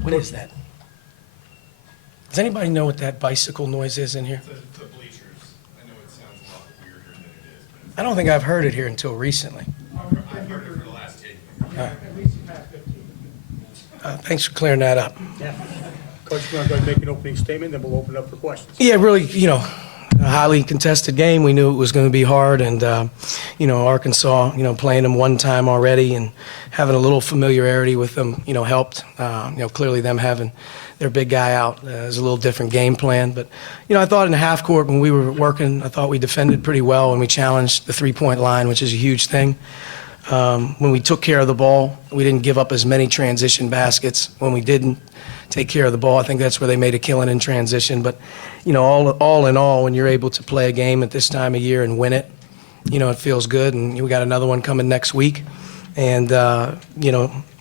What is that? Does anybody know what that bicycle noise is in here? It's the bleachers. I know it sounds a lot weirder than it is, but I don't think I've heard it here until recently. I've heard it for the last 10 years. At least the past 15. Thanks for clearing that up. Yeah. Coach, we're going to make an opening statement, then we'll open it up for questions. Yeah, really, a highly contested game. We knew it was going to be hard, and, Arkansas, playing them one time already and having a little familiarity with them, helped. Clearly them having their big guy out is a little different game plan. But, I thought in the half court when we were working, I thought we defended pretty well and we challenged the three-point line, which is a huge thing. When we took care of the ball, we didn't give up as many transition baskets. When we didn't take care of the ball, I think that's where they made a killing in transition. But, all in all, when you're able to play a game at this time of year and win it, it feels good. And we got another one coming next week. And,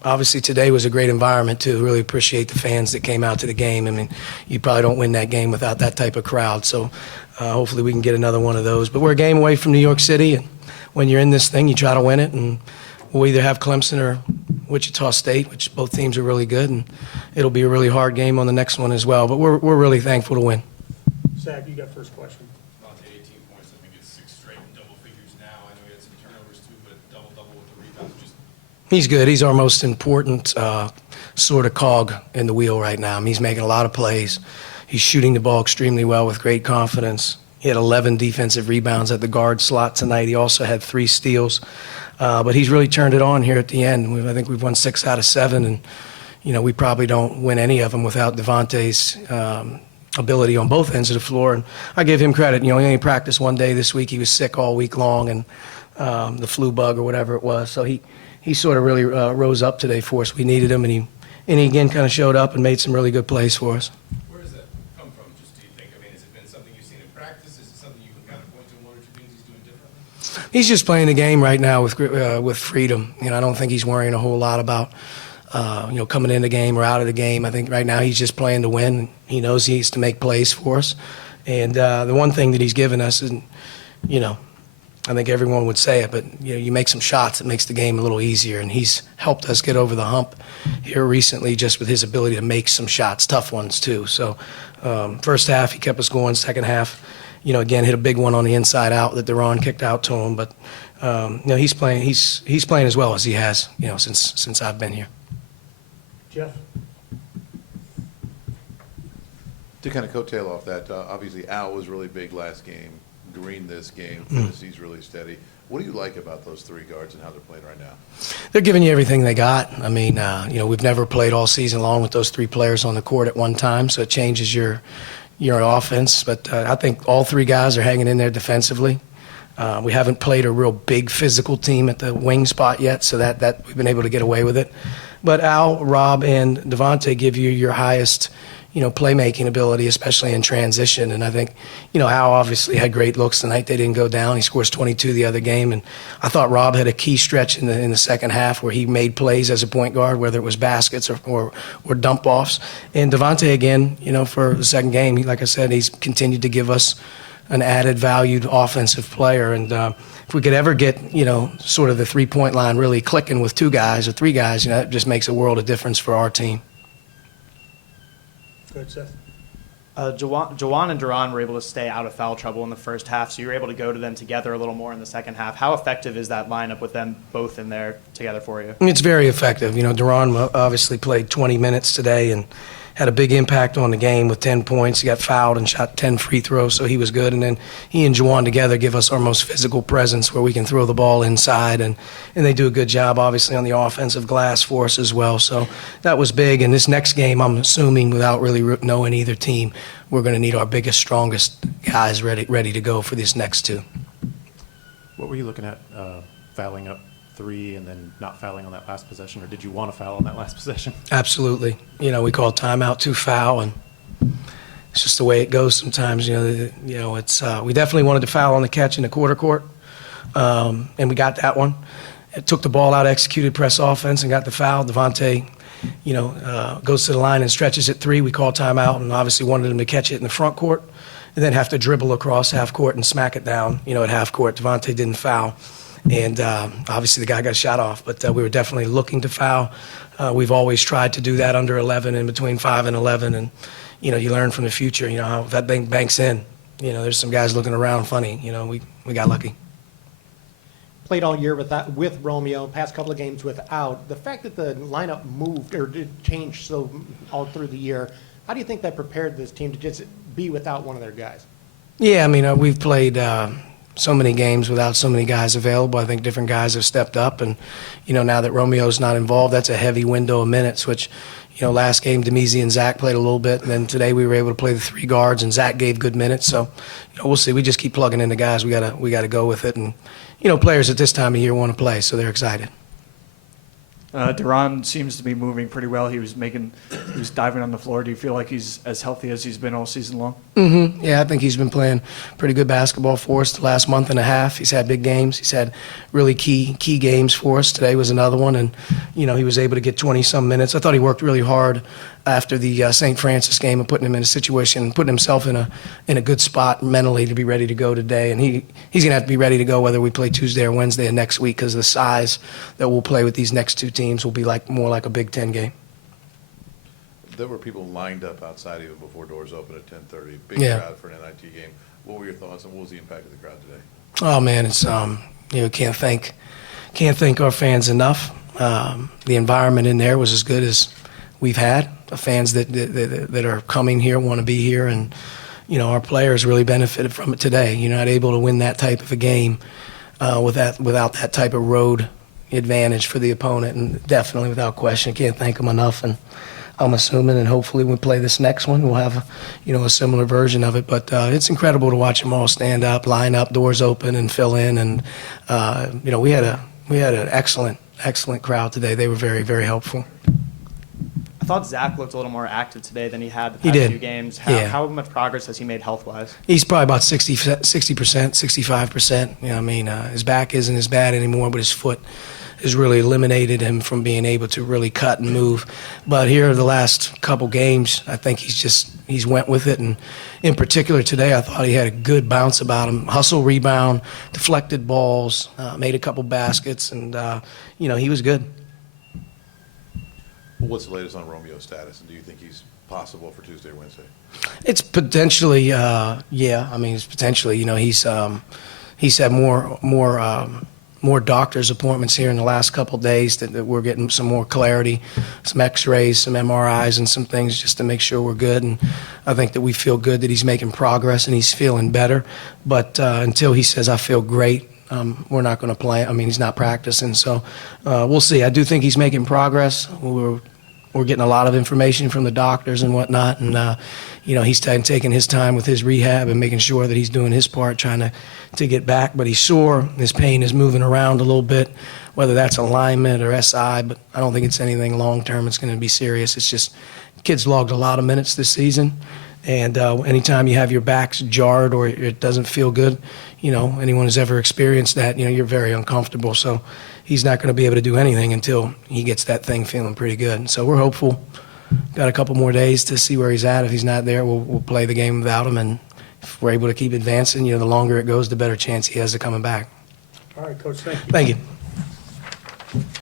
obviously today was a great environment to really appreciate the fans that came out to the game. I mean, you probably don't win that game without that type of crowd. So hopefully we can get another one of those. But we're a game away from New York City. And when you're in this thing, you try to win it. And we'll either have Clemson or Wichita State, which both teams are really good. And it'll be a really hard game on the next one as well. But we're really thankful to win. Zach, you got first question. Devonte, 18 points. I think it's 6 straight in double figures now. I know he had some turnovers too, but double-double with the rebounds. He's good. He's our most important sort of cog in the wheel right now. I mean, he's making a lot of plays. He's shooting the ball extremely well with great confidence. He had 11 defensive rebounds at the guard slot tonight. He also had 3 steals. But he's really turned it on here at the end. I think we've won 6 out of 7, and, we probably don't win any of them without Devonte's ability on both ends of the floor. And I give him credit. He only practiced one day this week. He was sick all week long, and the flu bug or whatever it was. So he sort of really rose up today for us. We needed him, and he again kind of showed up and made some really good plays for us. Where does that come from, just do you think? I mean, has it been something you've seen in practice? Is it something you can kind of point to one or two things he's doing differently? He's just playing the game right now with freedom. I don't think he's worrying a whole lot about coming in the game or out of the game. I think right now he's just playing to win. He knows he needs to make plays for us. And the one thing that he's given us is, I think everyone would say it, but you make some shots, it makes the game a little easier, and he's helped us get over the hump here recently just with his ability to make some shots, tough ones too. So first half he kept us going. Second half, again hit a big one on the inside out that Deron kicked out to him. But he's playing as well as he has since I've been here. Jeff? To kind of coattail off that, obviously Al was really big last game. Green this game. Tennessee's really steady. What do you like about those 3 guards and how they're playing right now? They're giving you everything they got. I mean, we've never played all season long with those 3 players on the court at one time, so it changes your offense. But I think all 3 guys are hanging in there defensively. We haven't played a real big physical team at the wing spot yet, so that we've been able to get away with it. But Al, Rob, and Devonte give you your highest playmaking ability, especially in transition. And I think, Al obviously had great looks tonight. They didn't go down. He scores 22 the other game. And I thought Rob had a key stretch in the second half where he made plays as a point guard, whether it was baskets or dump offs. And Devonte, again, for the second game, like I said, he's continued to give us an added valued offensive player. And if we could ever get, sort of the three-point line really clicking with 2 guys or 3 guys, that just makes a world of difference for our team. Go ahead, Seth. Juwan and Deron were able to stay out of foul trouble in the first half, so you were able to go to them together a little more in the second half. How effective is that lineup with them both in there together for you? It's very effective. Deron obviously played 20 minutes today and had a big impact on the game with 10 points. He got fouled and shot 10 free throws, so he was good. And then he and Juwan together give us our most physical presence where we can throw the ball inside, and they do a good job, obviously, on the offensive glass for us as well. So that was big. And this next game, I'm assuming, without really knowing either team, we're going to need our biggest, strongest guys ready to go for this next 2. What were you looking at, fouling up 3 and then not fouling on that last possession, or did you want to foul on that last possession? Absolutely. We call timeout to foul, and it's just the way it goes sometimes. It's we definitely wanted to foul on the catch in the quarter court, and we got that one. It took the ball out, executed press offense, and got the foul. Devonte, goes to the line and stretches at 3. We call timeout, and obviously wanted him to catch it in the front court, and then have to dribble across half court and smack it down, at half court. Devonte didn't foul. And obviously the guy got shot off, but we were definitely looking to foul. We've always tried to do that under 11 and between 5 and 11. And, you learn from the future, how if that thing banks in. There's some guys looking around funny. We got lucky. Played all year with Romeo, past couple of games without. The fact that the lineup moved or did change so all through the year, how do you think that prepared this team to just be without one of their guys? Yeah, we've played so many games without so many guys available. I think different guys have stepped up, and now that Romeo's not involved, that's a heavy window of minutes. Which, last game Demezi and Zach played a little bit, and then today we were able to play the 3 guards, and Zach gave good minutes. So, we'll see. We just keep plugging in the guys. We gotta go with it, and players at this time of year want to play, so they're excited. Duran seems to be moving pretty well. He was diving on the floor. Do you feel like he's as healthy as he's been all season long? Mm-hmm. Yeah, I think he's been playing pretty good basketball for us the last month and a half. He's had big games. He's had really key games for us. Today was another one, and he was able to get 20-some minutes. I thought he worked really hard after the St. Francis game and putting him in a situation, putting himself in a good spot mentally to be ready to go today. And he's gonna have to be ready to go whether we play Tuesday or Wednesday of next week, because the size that we'll play with these next 2 teams will be more like a Big Ten game. There were people lined up outside even before doors open at 10:30. Big Yeah. crowd for an NIT game. What were your thoughts, and what was the impact of the crowd today? Oh man, it's can't thank our fans enough. The environment in there was as good as we've had. The fans that are coming here want to be here, and our players really benefited from it today. You're not able to win that type of a game without that type of road advantage for the opponent, and definitely without question, can't thank them enough. And I'm assuming, and hopefully when we play this next one, we'll have a similar version of it. But it's incredible to watch them all stand up, line up, doors open, and fill in. And we had an excellent crowd today. They were very, very helpful. I thought Zach looked a little more active today than he had the He past did. few games. Yeah. How much progress has he made health-wise? He's probably about 60%, 65%. His back isn't as bad anymore, but his foot has really eliminated him from being able to really cut and move. But here the last couple games, I think he's went with it. And in particular today, I thought he had a good bounce about him. Hustle, rebound, deflected balls, made a couple baskets, and, he was good. What's the latest on Romeo's status, and do you think he's possible for Tuesday or Wednesday? It's potentially, yeah. It's potentially. He's had more doctor's appointments here in the last couple of days that we're getting some more clarity, some X-rays, some MRIs, and some things just to make sure we're good. And I think that we feel good that he's making progress and he's feeling better. But until he says I feel great, we're not going to play. He's not practicing, so we'll see. I do think he's making progress. We're getting a lot of information from the doctors and whatnot, and he's taking his time with his rehab and making sure that he's doing his part, trying to get back. But he's sore. His pain is moving around a little bit, whether that's alignment or SI. But I don't think it's anything long term. It's going to be serious. It's just kids logged a lot of minutes this season, and anytime you have your backs jarred or it doesn't feel good, anyone who's ever experienced that, you're very uncomfortable. So he's not going to be able to do anything until he gets that thing feeling pretty good. So we're hopeful. Got a couple more days to see where he's at. If he's not there, we'll play the game without him. And if we're able to keep advancing, the longer it goes, the better chance he has of coming back. All right, Coach, thank you. Thank you.